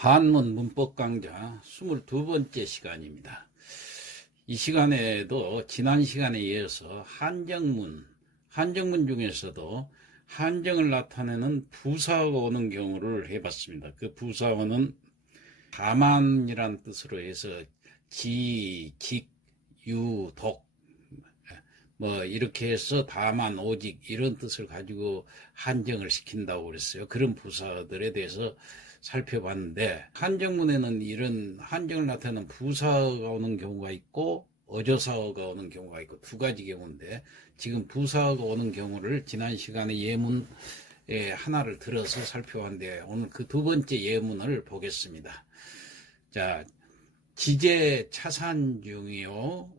한문 문법 강좌 22번째 시간입니다. 이 시간에도 지난 시간에 이어서 한정문 중에서도 한정을 나타내는 부사어가 오는 경우를 해봤습니다. 그 부사어는 다만이란 뜻으로 해서 지, 직, 유, 독 이렇게 해서 다만, 오직 이런 뜻을 가지고 한정을 시킨다고 그랬어요. 그런 부사들에 대해서 살펴봤는데, 한정문에는 이런 한정을 나타내는 부사가 오는 경우가 있고 어조사어가 오는 경우가 있고 두 가지 경우인데, 지금 부사가 오는 경우를 지난 시간에 예문에 하나를 들어서 살펴봤는데, 오늘 그 두 번째 예문을 보겠습니다. 자, 지제 차산 중이요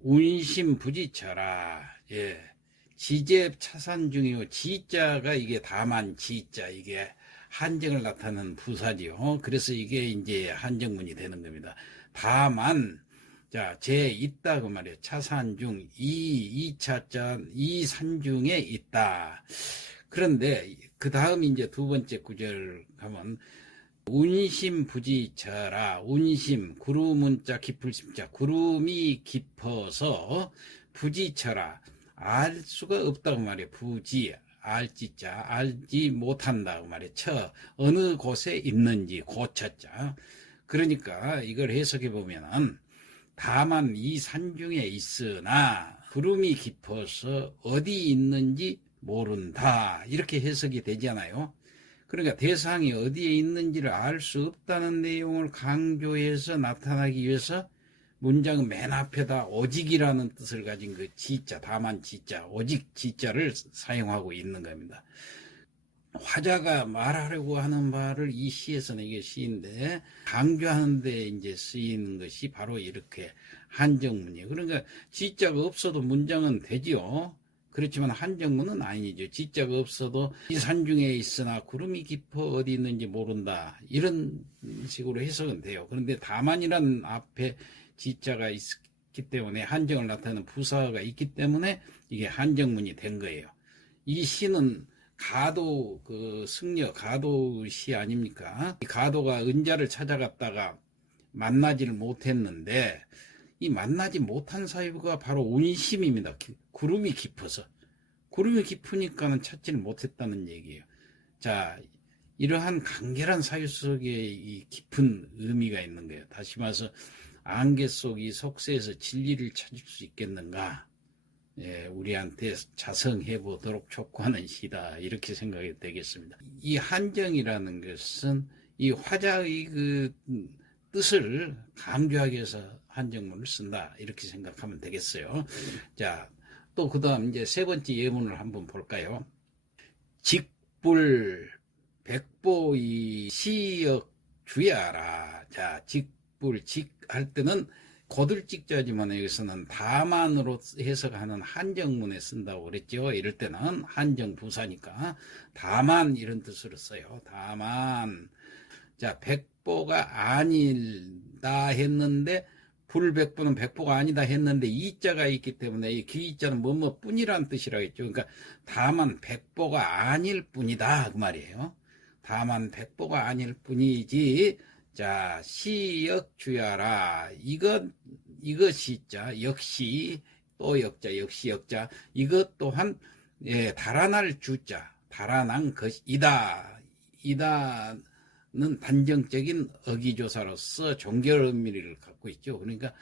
운심부지처라. 예. 지제 차산 중이요. 지자가 이게 다만 지자, 이게 한정을 나타내는 부사지요. 그래서 이게 이제 한정문이 되는 겁니다. 다만, 자, 제 있다 그 말이에요. 차산 중, 이 차자, 이 산 중에 있다. 그런데 그 다음 이제 두 번째 구절 가면 운심부지처라. 운심, 구름문자 깊을심자, 구름이 깊어서 부지처라. 알 수가 없다고 말이에요. 부지, 알지자, 알지 못한다고 말이에요. 어느 곳에 있는지 고쳐자. 그러니까 이걸 해석해 보면은 다만 이 산 중에 있으나 구름이 깊어서 어디 있는지 모른다. 이렇게 해석이 되잖아요. 그러니까 대상이 어디에 있는지를 알 수 없다는 내용을 강조해서 나타나기 위해서 문장은 맨 앞에다 오직이라는 뜻을 가진 그 지자, 다만 지자, 오직 지자를 사용하고 있는 겁니다. 화자가 말하려고 하는 바를 이 시에서는, 이게 시인데 강조하는 데 이제 쓰이는 것이 바로 이렇게 한정문이에요. 그러니까 지자가 없어도 문장은 되지요. 그렇지만 한정문은 아니죠. 지자가 없어도 이 산 중에 있으나 구름이 깊어 어디 있는지 모른다. 이런 식으로 해석은 돼요. 그런데 다만이란 앞에 지자가 있기 때문에 한정을 나타내는 부사가 있기 때문에 이게 한정문이 된 거예요. 이 시는 가도, 승려, 가도 시 아닙니까? 이 가도가 은자를 찾아갔다가 만나지를 못했는데, 이 만나지 못한 사유가 바로 운심입니다. 구름이 깊어서. 구름이 깊으니까는 찾지를 못했다는 얘기예요. 자, 이러한 간결한 사유 속에 이 깊은 의미가 있는 거예요. 다시 말해서 안개 속 이 속세에서 진리를 찾을 수 있겠는가? 예, 우리한테 자성해 보도록 촉구하는 시다. 이렇게 생각이 되겠습니다. 이 한정이라는 것은 이 화자의 그 뜻을 강조하기 위해서 한정문을 쓴다. 이렇게 생각하면 되겠어요. 자, 또 그 다음 이제 세 번째 예문을 한번 볼까요? 직불 백보이 시역 주야라. 자, 직불, 직할 때는 고들직자지만 여기서는 다만으로 해석하는 한정문에 쓴다고 그랬죠. 이럴 때는 한정부사니까 다만 이런 뜻으로 써요. 다만. 자, 백보가 아니다 했는데 불백보는 백보가 아니다 했는데 이자가 있기 때문에 이 기자는 뭐뭐뿐이라는 뜻이라고 했죠. 그러니까 다만 백보가 아닐 뿐이다 그 말이에요. 다만 백보가 아닐 뿐이지. 자, 시역주야라. 이것이자 역시 또 역자, 역시 역자. 이것 또한 달아날 주자, 달아난 것이다. 이다는 단정적인 어기조사로서 종결 의미를 갖고 있죠. 그러니까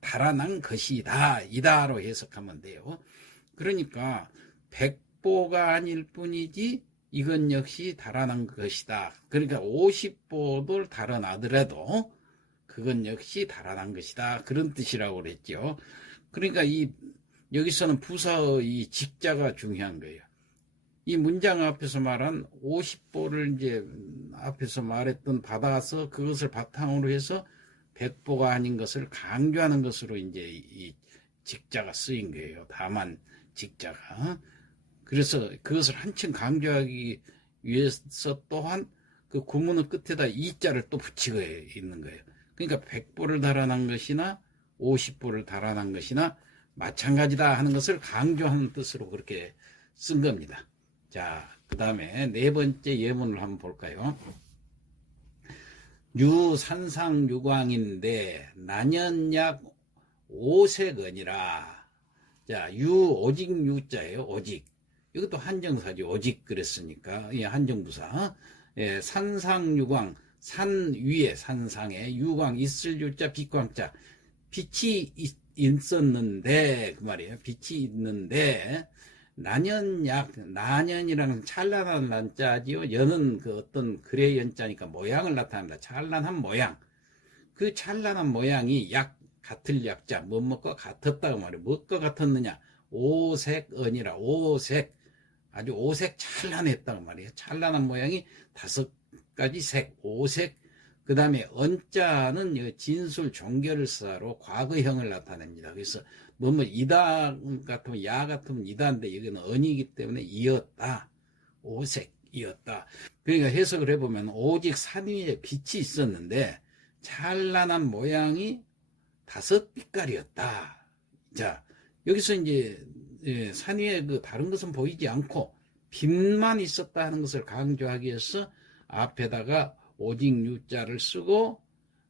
달아난 것이다, 이다로 해석하면 돼요. 그러니까 백보가 아닐 뿐이지 이건 역시 달아난 것이다. 그러니까 50보를 달아나더라도 그건 역시 달아난 것이다. 그런 뜻이라고 그랬죠. 그러니까 여기서는 부사의 이 직자가 중요한 거예요. 이 문장 앞에서 말한 50보를 이제 앞에서 말했던 받아서 그것을 바탕으로 해서 백보가 아닌 것을 강조하는 것으로 이제 이 직자가 쓰인 거예요. 다만 직자가. 그래서 그것을 한층 강조하기 위해서 또한 그 구문의 끝에다 이자를 또 붙이고 있는 거예요. 그러니까 100보를 달아난 것이나 50보를 달아난 것이나 마찬가지다 하는 것을 강조하는 뜻으로 그렇게 쓴 겁니다. 자, 그 다음에 네 번째 예문을 한번 볼까요? 유산상유광인데 난연약 오색언이라. 자, 오직 유자예요. 오직. 이것도 한정사죠. 오직 그랬으니까. 예, 한정부사. 예, 산상유광. 산 위에 산상에 유광 있을 유자 빛광자. 빛이 있었는데 그 말이에요. 빛이 있는데 난연약, 난연이랑 찬란한 난자지요. 연은 그 어떤 글의 연자니까 모양을 나타낸다. 찬란한 모양. 그 찬란한 모양이 약, 같을 약자, 뭐뭐과 같았다고 말이에요. 뭐과 같았느냐? 오색언이라. 오색, 아주 오색 찬란했다고 말이에요. 찬란한 모양이 5가지 색, 오색. 그 다음에 언자는 진술 종결사로 과거형을 나타냅니다. 그래서 뭐뭐 이다 같으면 야 같으면 이다인데 여기는 언이기 때문에 이었다. 오색이었다. 그러니까 해석을 해보면 오직 산 위에 빛이 있었는데 찬란한 모양이 5빛깔이었다. 자, 여기서 이제 산 위에 그 다른 것은 보이지 않고 빛만 있었다 하는 것을 강조하기 위해서 앞에다가 오직 유자를 쓰고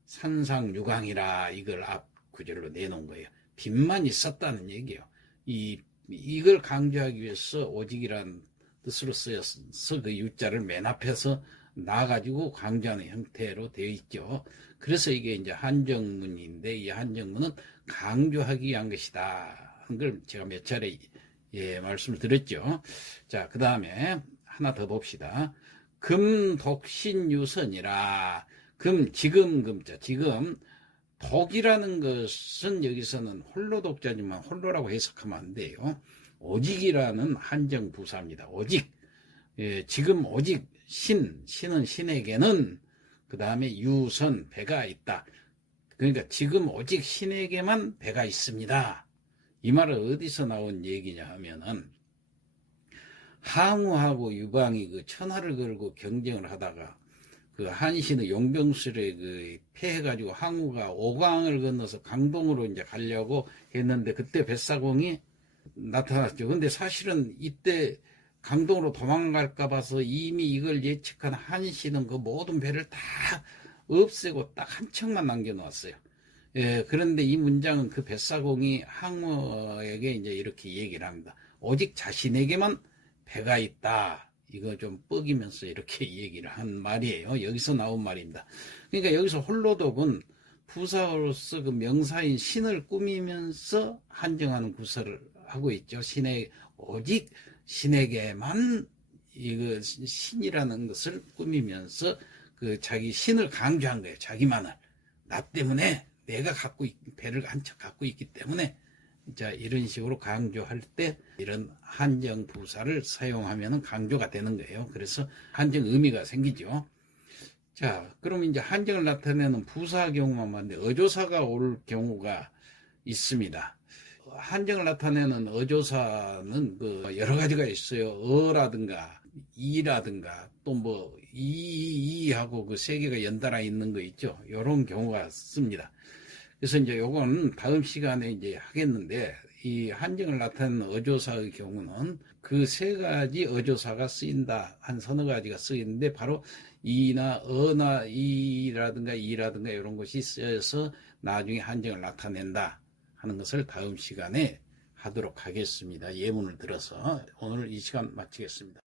산상유광이라 이걸 앞 구절로 내놓은 거예요. 빛만 있었다는 얘기예요. 이걸 강조하기 위해서 오직이라는 뜻으로 쓰여서 그 유자를 맨 앞에서 놔가지고 강조하는 형태로 되어 있죠. 그래서 이게 이제 한정문인데 이 한정문은 강조하기 위한 것이다. 한 걸 제가 몇 차례 말씀을 드렸죠. 자, 그 다음에 하나 더 봅시다. 금독신유선이라. 지금 금자. 지금 독이라는 것은 여기서는 홀로 독자지만 홀로라고 해석하면 안 돼요. 오직이라는 한정부사입니다. 오직. 지금 오직 신은 신에게는 그 다음에 유선 배가 있다. 그러니까 지금 오직 신에게만 배가 있습니다. 이 말은 어디서 나온 얘기냐 하면은 항우하고 유광이 그 천하를 걸고 경쟁을 하다가 그 한신의 용병술에 그 패해가지고 항우가 오강을 건너서 강동으로 이제 가려고 했는데 그때 뱃사공이 나타났죠. 근데 사실은 이때 강동으로 도망갈까 봐서 이미 이걸 예측한 한신은 그 모든 배를 다 없애고 딱 한 척만 남겨놓았어요. 예, 그런데 이 문장은 그 뱃사공이 항우에게 이제 이렇게 얘기를 합니다. 오직 자신에게만 배가 있다. 이거 좀 뻐기면서 이렇게 얘기를 한 말이에요. 여기서 나온 말입니다. 그러니까 여기서 홀로독은 부사로서 그 명사인 신을 꾸미면서 한정하는 구설을 하고 있죠. 오직 신에게만 이거 신이라는 것을 꾸미면서 그 자기 신을 강조한 거예요. 자기만을. 나 때문에 내가 배를 한 척 갖고 있기 때문에 자, 이런 식으로 강조할 때 이런 한정 부사를 사용하면 강조가 되는 거예요. 그래서 한정 의미가 생기죠. 자, 그럼 이제 한정을 나타내는 부사 경우만 봤는데 어조사가 올 경우가 있습니다. 한정을 나타내는 어조사는 그 여러 가지가 있어요. 어라든가 이라든가 또 뭐 이하고 그 세 개가 연달아 있는 거 있죠. 이런 경우가 씁니다. 그래서 이제 요건 다음 시간에 이제 하겠는데 이 한정을 나타내는 어조사의 경우는 그 3가지 어조사가 쓰인다. 한 서너 가지가 쓰이는데 바로 이나 어나 이라든가 이라든가 이런 것이 쓰여서 나중에 한정을 나타낸다 하는 것을 다음 시간에 하도록 하겠습니다. 예문을 들어서 오늘 이 시간 마치겠습니다.